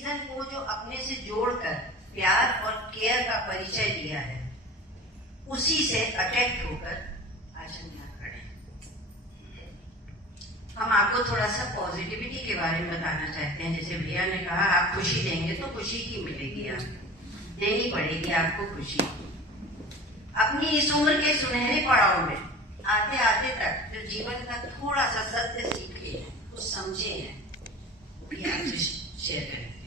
Season को जो अपने से जोड़कर प्यार और केयर का परिचय दिया है, उसी से अट्रैक्ट होकर आज हम यहाँ खड़े हैं। हम आपको थोड़ा सा पॉजिटिविटी के बारे में बताना चाहते हैं। जैसे भैया ने कहा, आप खुशी देंगे तो खुशी की मिलेगी, आपको देनी पड़ेगी आपको खुशी। अपनी इस उम्र के सुनहरे पड़ाव में आते आते तक जो जीवन का थोड़ा सा सत्य सीखे हैं, कुछ समझे हैं, वो भी आपसे शेयर करेंगे।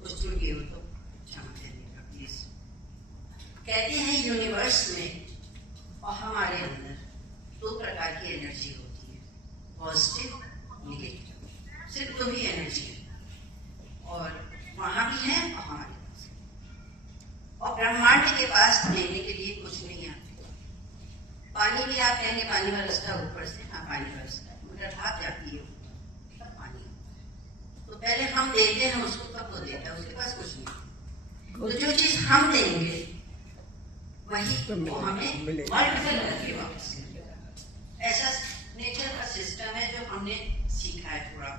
कुछ त्रुटि हो तो क्षमा करिएगा प्लीज। कहते हैं यूनिवर्स में और हमारे अंदर दो प्रकार की एनर्जी होती है, पॉजिटिव, नेगेटिव। सिर्फ दो ही एनर्जी है, और वहां भी है और हमारे पास। और ब्रह्मांड के पास लेने के लिए कुछ नहीं है। पानी भी आप कहेंगे पानी बरसता ऊपर से, हाँ पानी बरसता है, मगर भाप जाती है तब पानी। तो पहले हम देते हैं उसको, तब वो देता है, उसके पास कुछ नहीं। तो जो चीज हम देंगे वही वो हमें मल्टीपल करके वापस मिलेगा। ऐसा नेचर का सिस्टम है जो हमने सीखा है थोड़ा।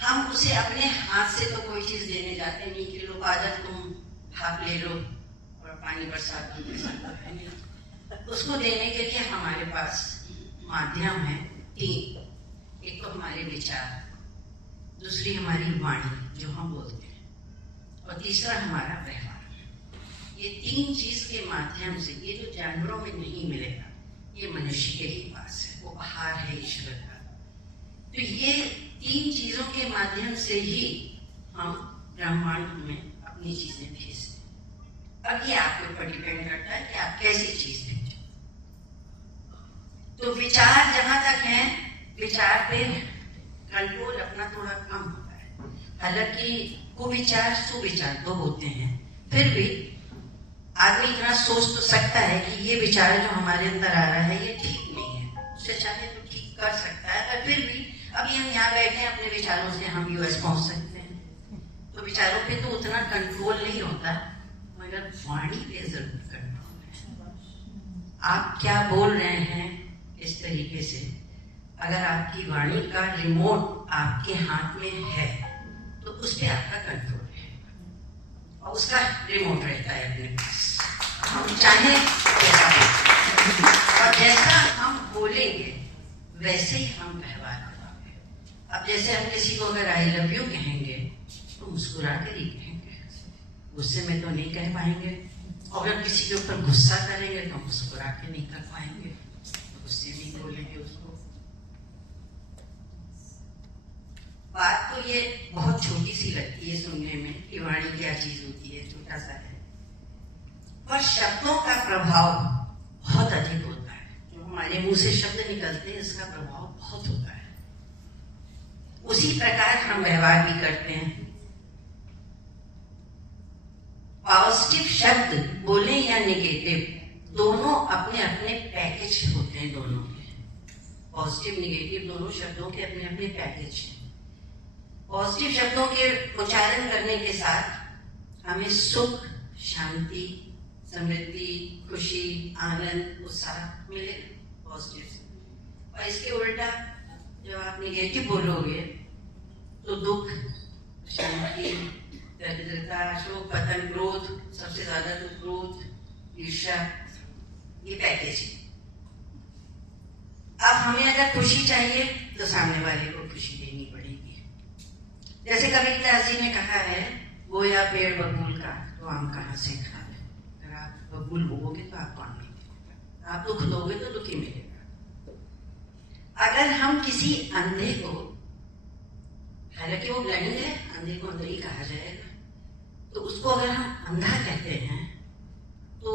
हम उसे अपने हाथ से तो कोई चीज देने जाते नहीं कि लो बादल तुम भाप ले लो और पानी बरसात की। उसको देने के लिए हमारे पास माध्यम है तीन। एक तो हमारे विचार, दूसरी हमारी वाणी जो हम बोलते हैं, और तीसरा हमारा व्यवहार। ये तीन चीज के माध्यम से, ये जो जानवरों में नहीं मिलेगा, ये मनुष्य के ही पास है, वो उपहार है ईश्वर का। तो ये तीन चीजों के माध्यम से ही हम ब्रह्मांड में अपनी चीजें भेजते हैं। अब ये आपके ऊपर डिपेंड करता है कि आप कैसी चीज भेजें। तो विचार जहां तक है, विचार पे कंट्रोल अपना थोड़ा कम होता है। हालांकि कुविचार सुविचार तो होते हैं, फिर भी आदमी इतना सोच तो सकता है कि ये विचार जो हमारे अंदर आ रहा है ये ठीक नहीं है, उसे चाहे तो ठीक कर सकता है। पर फिर भी अभी हम यहाँ बैठे हैं, अपने विचारों से हम यूएस पहुंच सकते हैं। तो विचारों पे तो उतना कंट्रोल नहीं होता, मगर वाणी पे जरूर कंट्रोल है। आप क्या बोल रहे हैं इस तरीके से, अगर आपकी वाणी का रिमोट आपके हाथ में है तो उस पर आपका कंट्रोल है, और उसका रिमोट रहता है अपने पास। हम चाहे कैसा, और जैसा हम बोलेंगे वैसे ही हम व्यवहार करेंगे। अब जैसे हम किसी को अगर आई लव यू कहेंगे तो मुस्कुरा कर ही कहेंगे, गुस्से में तो नहीं कह पाएंगे। और अगर किसी के ऊपर गुस्सा करेंगे तो मुस्कुरा के नहीं कर पाएंगे, गुस्से नहीं बोलेंगे उसको। बात तो ये बहुत छोटी सी लगती है सुनने में कि वाणी क्या चीज होती है, छोटा सा है, पर शब्दों का प्रभाव बहुत अधिक होता है। जो हमारे मुंह से शब्द निकलते हैं, इसका प्रभाव बहुत होता है। उसी प्रकार हम व्यवहार भी करते हैं। पॉजिटिव शब्द बोले या नेगेटिव, दोनों अपने अपने पैकेज होते हैं। दोनों के पॉजिटिव नेगेटिव दोनों शब्दों के अपने अपने पैकेज हैं। पॉजिटिव शब्दों के उच्चारण करने के साथ हमें सुख, शांति, समृद्धि, खुशी, आनंद, उत्साह मिले पॉजिटिव से। और इसके उल्टा जब आप नेगेटिव बोलोगे तो दुख, शांति, दरिद्रता, शोक, पतन, क्रोध, सबसे ज्यादा तो क्रोध, ईर्ष्या, ये पैकेज है। अब हमें अगर खुशी चाहिए तो सामने वाले को खुशी देनी पड़ेगी। जैसे कबीरदास जी ने कहा है, बोया पेड़ बबूल का तो आम कहाँ से खा ले। अगर आप बबूल बोओगे तो आपको आम नहीं मिलेगा, आप दुख दोगे तो दुखी मिलेगा। अगर हम किसी अंधे को, हालांकि वो ब्लाइंड है, अंधे को अंधे ही कहा जाएगा, तो उसको अगर हम अंधा कहते हैं तो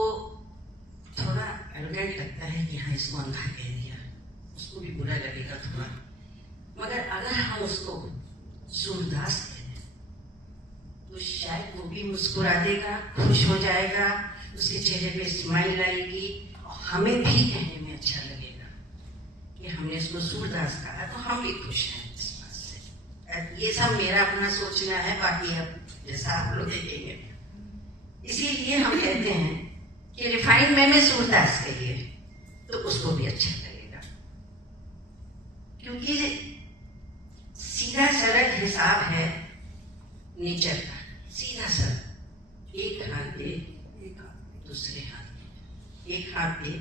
थोड़ा एरोगेंट लगता है कि हाँ इसको अंधा कह दिया, उसको भी बुरा लगेगा थोड़ा। मगर अगर हम उसको सूरदास कहें तो शायद वो भी मुस्कुरा देगा, खुश हो जाएगा, उसके चेहरे पे स्माइल आएगी, और हमें भी कहने में अच्छा लगेगा कि हमने उसको सूरदास कहा, तो हम भी खुश हैं इस बात से। ये सब मेरा अपना सोचना है, बाकी अब जैसा आप लोग देखेंगे। इसीलिए हम कहते हैं कि रिफाइंड में सूरदास कहिए तो उसको भी अच्छा लगेगा, क्योंकि सीधा सरल हिसाब है नेचर का, सीधा सा, एक हाथ दे दूसरे हाथ दे, एक हाथ दे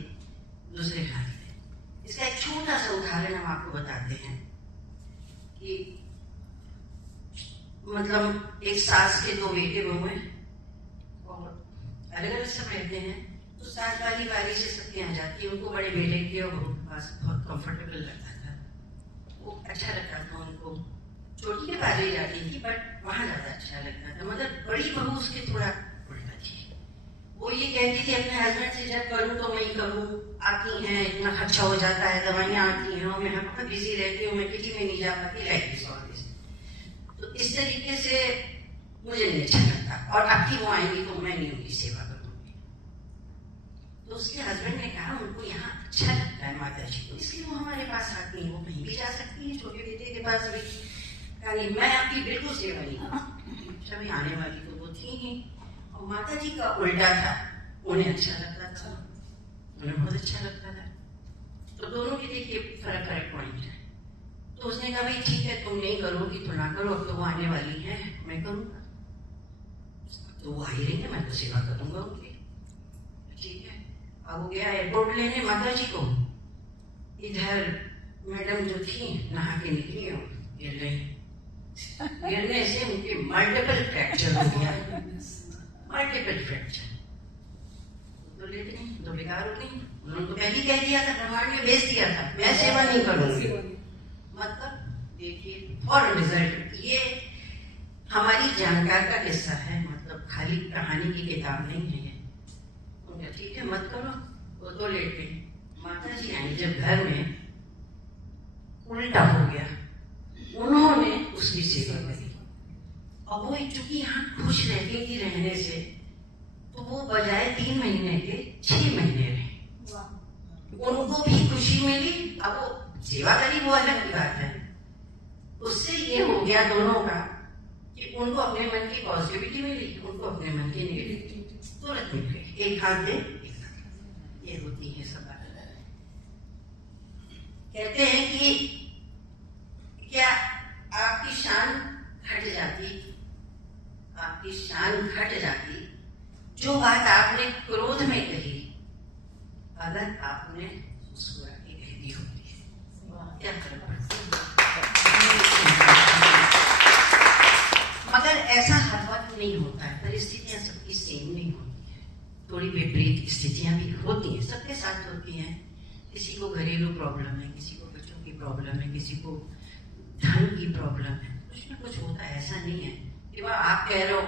दूसरे हाथ दे। इसका एक छोटा सा उदाहरण हम आपको बताते हैं कि मतलब एक सास के 2 बेटे बहू हैं और अलग अलग सब रहते हैं, तो सास वाली बारी से सबके यहाँ जाती है। उनको बड़े बेटे के और बहू के पास बहुत कंफर्टेबल लगता था, वो अच्छा लगता था उनको। छोटी के पास ही जाती थी बट वहां ज्यादा अच्छा लगता था। मतलब बड़ी बहू उसके थोड़ा उल्टा थी, वो ये कहती थी अपने हस्बैंड से जब करूँ तो मैं ही करूँ, आती हैं इतना खर्चा हो जाता है, दवाइयाँ आती हैं, मैं बहुत बिजी रहती हूँ, मैं किसी में नहीं जा पाती, लाइक दिस ऑल दिस। तो इस तरीके से मुझे नहीं अच्छा लगता, और अब की वो आएंगी तो मैं नहीं उनकी सेवा करूंगी। तो उसके हस्बैंड ने कहा उनको यहाँ अच्छा लगता है माता जी को, इसलिए वो हमारे पास आती है, वो कहीं भी जा सकती है, छोटे बेटे के पास भी। कहा नहीं, मैं आपकी बिल्कुल सेवा नहीं करूँगी। सभी आने वाली तो वो थी ही, और माता जी का उल्टा था, उन्हें अच्छा लगता था, उन्हें बहुत अच्छा लगता था। तो दोनों के देखिए फर्क पॉइंट है। तो उसने कहा भाई ठीक है, तुम नहीं करोगी तो ना करो, अब तो वो आने वाली है, मैं करूंगा। तो वो आ ही रही है, मैं तो सेवा करूंगा उनकी, ठीक है। अब वो गया एयरपोर्ट लेने माता जी को, इधर मैडम जो थी नहा के निकली और गिर गई। गिरने से उनके मल्टीपल फ्रैक्चर हो गया, मल्टीपल फ्रैक्चर। तो लेते नहीं तो बेकार हो गई। उन्होंने तो पहले कह दिया था, ब्रह्मांड में भेज दिया था, मैं सेवा नहीं करूंगी। मतलब देखिए फॉर रिजल्ट। ये हमारी जानकार का किस्सा है, मतलब खाली कहानी की किताब नहीं है ये। उनका ठीक है मत करो, वो तो लेट गई। माता जी आई जब घर में, उल्टा हो गया, उन्होंने उसकी सेवा करी। और वो चूंकि यहाँ खुश रहती थी रहने से, तो वो बजाय 3 महीने के 6 महीने रहे, उनको भी खुशी मिली। अब वो सेवा करी वो अलग की बात है, उससे ये हो गया दोनों का कि उनको अपने मन की पॉजिटिविटी मिली, उनको अपने मन की नेगेटिविटी तुरंत मिल गई। एक हाथ दे एक हाथ, ये होती है सब बात। कहते हैं कि क्या आपकी शान घट जाती, आपकी शान घट जाती जो बात आपने क्रोध में कही, अगर आपने मुस्कुराके कह दी होती है, क्या फर्क पड़ता। मगर ऐसा हर वक्त नहीं होता है, परिस्थितियां सबकी सेम नहीं होती है, थोड़ी विपरीत स्थितियां भी होती हैं, सबके साथ होती हैं। किसी को घरेलू प्रॉब्लम है, किसी को बच्चों की प्रॉब्लम है, किसी को धन की प्रॉब्लम है, कुछ ना कुछ होता है। ऐसा नहीं है कि वह आप कह रहे हो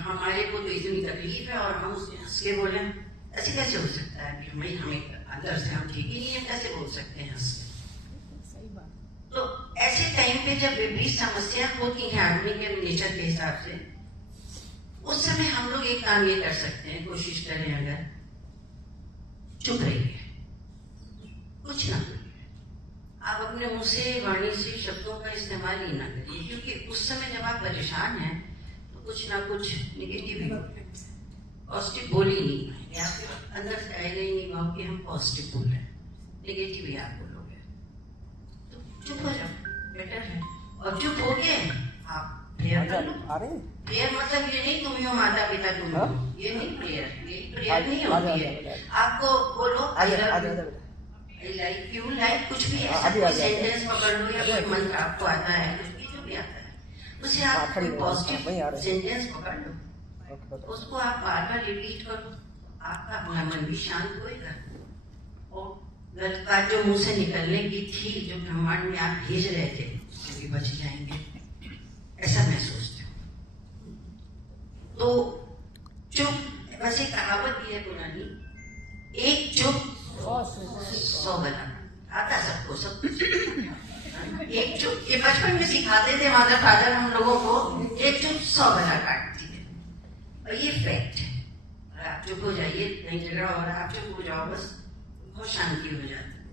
हमारे को तो इतनी तकलीफ है और हम उसके हंस के बोले, ऐसे कैसे हो सकता है कि हमें अंदर से हम ठीक ही नहीं है, कैसे बोल सकते हैं हंस के। तो ऐसे टाइम पे जब विपरीत समस्या होती है आदमी के नेचर के हिसाब से, उस समय हम लोग एक काम ये कर सकते हैं, कोशिश करें अगर, चुप रहिए, कुछ ना बोलिए। आप अपने मुंह से वाणी से शब्दों का इस्तेमाल ही ना करिए, क्योंकि उस समय जब आप परेशान हैं तो कुछ ना कुछ निगेटिव ही पॉजिटिव बोल ही नहीं पाएंगे, आप अंदर से आएगा ही नहीं भाव कि हम पॉजिटिव बोल रहे हैं, निगेटिव ही आप बोलोगे। तो चुप हो जाओ, बेटर है। और चुप हो गए आप प्रेयर कर लो। प्रेयर मतलब ये नहीं तुम हो माता पिता तुम हो, ये नहीं प्रेयर, ये प्रेयर नहीं होती है। आपको बोलो आई लाइक यू, लाइक कुछ भी ऐसा कोई सेंटेंस पकड़ लो या कोई मंत्र आपको आता है, कुछ भी जो भी आता है, उसे आप कोई पॉजिटिव सेंटेंस पकड़ लो, उसको आप बार बार रिपीट करो, आपका अपना मन भी शांत होएगा। और गलत बात जो मुंह से निकलने की थी, जो ब्रह्मांड में आप भेज रहे थे, वो भी बच जाएंगे, ऐसा मैं सोचती हूँ। तो चुप, बस एक कहावत भी है पुरानी, एक चुप 100 बना, आता सबको सब कुछ। एक चुप, ये बचपन में सिखाते थे माता फादर हम लोगों को, एक चुप 100 बना काटती है, और ये फैक्ट है। और आप चुप हो जाइए, नहीं झगड़ा हो रहा, आप चुप हो जाओ, बस बहुत शांति हो जाती है।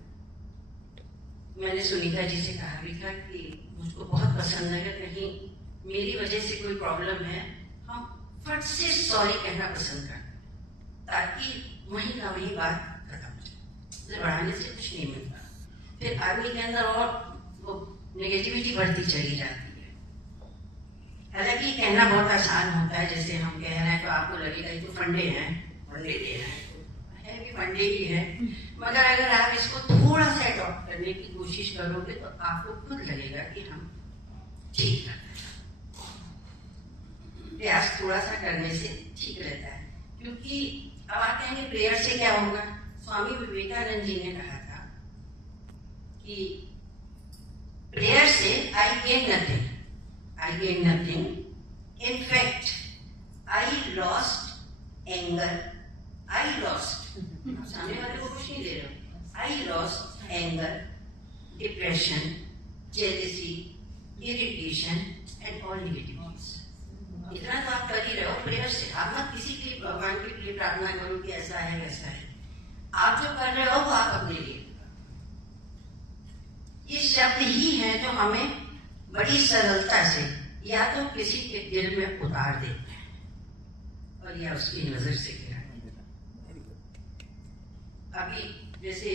मैंने सुनीता जी से कहा भी था कि मुझको बहुत पसंद है, अगर कहीं मेरी वजह से कोई प्रॉब्लम है, हम फट से सॉरी कहना पसंद करते, ताकि वहीं का वहीं बात खत्म हो जाए। बढ़ाने से कुछ नहीं मिलता, फिर आदमी के अंदर और वो नेगेटिविटी बढ़ती चली जाती है। हालांकि कहना बहुत आसान होता है, जैसे हम कह रहे हैं तो आपको लगेगा ये तो फंडे हैं, फंडे दे रहे हैं, तो है भी फंडे ही है। मगर अगर आप इसको थोड़ा सा अडॉप्ट करने की कोशिश करोगे तो आपको खुद लगेगा कि हम ठीक करते हैं। प्रयास थोड़ा सा करने से ठीक रहता है, क्योंकि अब आप कहेंगे प्रेयर से क्या होगा। स्वामी विवेकानंद जी ने कहा था कि प्रेयर से I gain nothing, I gained nothing. In fact, I lost anger. I lost. सामने वाले को कुछ नहीं दे रहे हो। I lost anger, depression, jealousy, irritation, and all negativities. इतना तो आप कर ही रहे हो प्रेयर से। आप मत किसी के भगवान के लिए प्रार्थना करो कि ऐसा है वैसा है। आप जो कर रहे हो वो आप अपने लिए। ये शब्द ही है जो हमें बड़ी सरलता से या तो किसी के दिल में उतार देते हैं और या उसकी नजर से गिरा देते हैं। अभी जैसे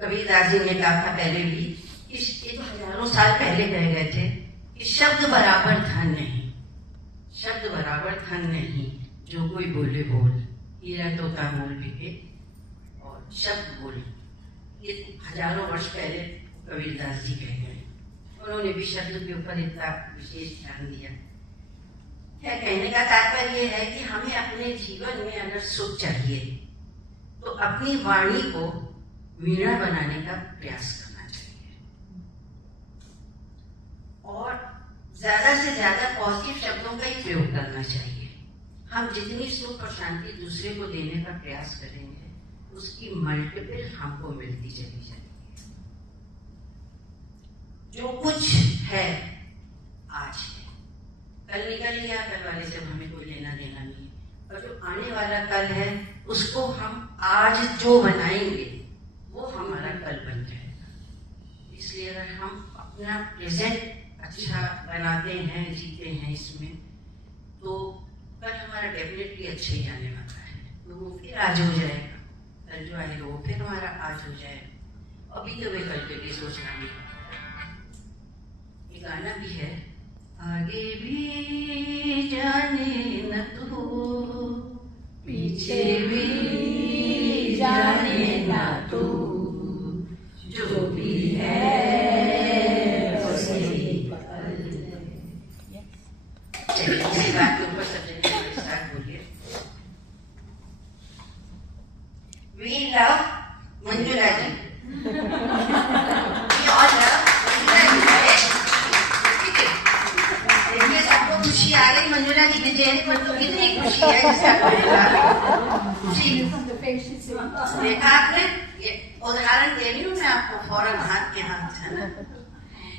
कबीरदास जी ने कहा था पहले भी, ये तो हजारों साल पहले कह गए थे कि शब्द बराबर धन नहीं, शब्द बराबर धन नहीं, जो कोई बोले बोल, हीरा तोता मोल बिके और शब्द बोले। ये हजारों वर्ष पहले कबीरदास जी कह गए। उन्होंने भी शब्द के ऊपर इतना विशेष ध्यान दिया है। कहने का तात्पर्य यह है कि हमें अपने जीवन में अगर सुख चाहिए तो अपनी वाणी को वीणा बनाने का प्रयास करना चाहिए और ज्यादा से ज्यादा पॉजिटिव शब्दों का ही प्रयोग करना चाहिए। हम जितनी सुख और शांति दूसरे को देने का प्रयास करेंगे उसकी मल्टीपल हमको मिलती चली जाएगी। जो कुछ है आज है, कल निकल गया, कल वाले से हमें कोई लेना देना नहीं, और जो आने वाला कल है उसको हम आज जो बनाएंगे वो हमारा कल बन जाएगा। इसलिए अगर हम अपना प्रेजेंट अच्छा बनाते हैं, जीते हैं इसमें, तो कल हमारा डेफिनेटली अच्छा ही आने वाला है। तो वो फिर आज हो जाएगा, कल जो आएगा वो फिर हमारा आज हो जाएगा। अभी तो वे कल के लिए सोचना नहीं। गाना भी है, आगे भी जाने न तू, पीछे भी जाने न तू, जो भी है उसे पकड़। चलिए इसी बात के ऊपर सब्जेक्ट के साथ बोलिए। We love Manjula ji. We all love खुशी आ गई मंजुला की चेहरे पर, तो कितनी खुशी है जिसका खुशी देखा आपने। ये उदाहरण दे रही हूँ मैं आपको, फौरन हाथ के हाथ है ना।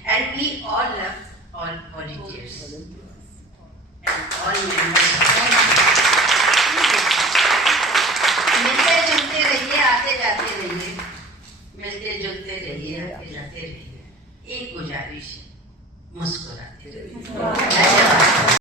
And we all love all volunteers and all members. मिलते जुलते रहिए, आते जाते रहिए, मिलते जुलते रहिए, आते जाते रहिए। एक गुजारिश है, मुस्कुराते रहिए।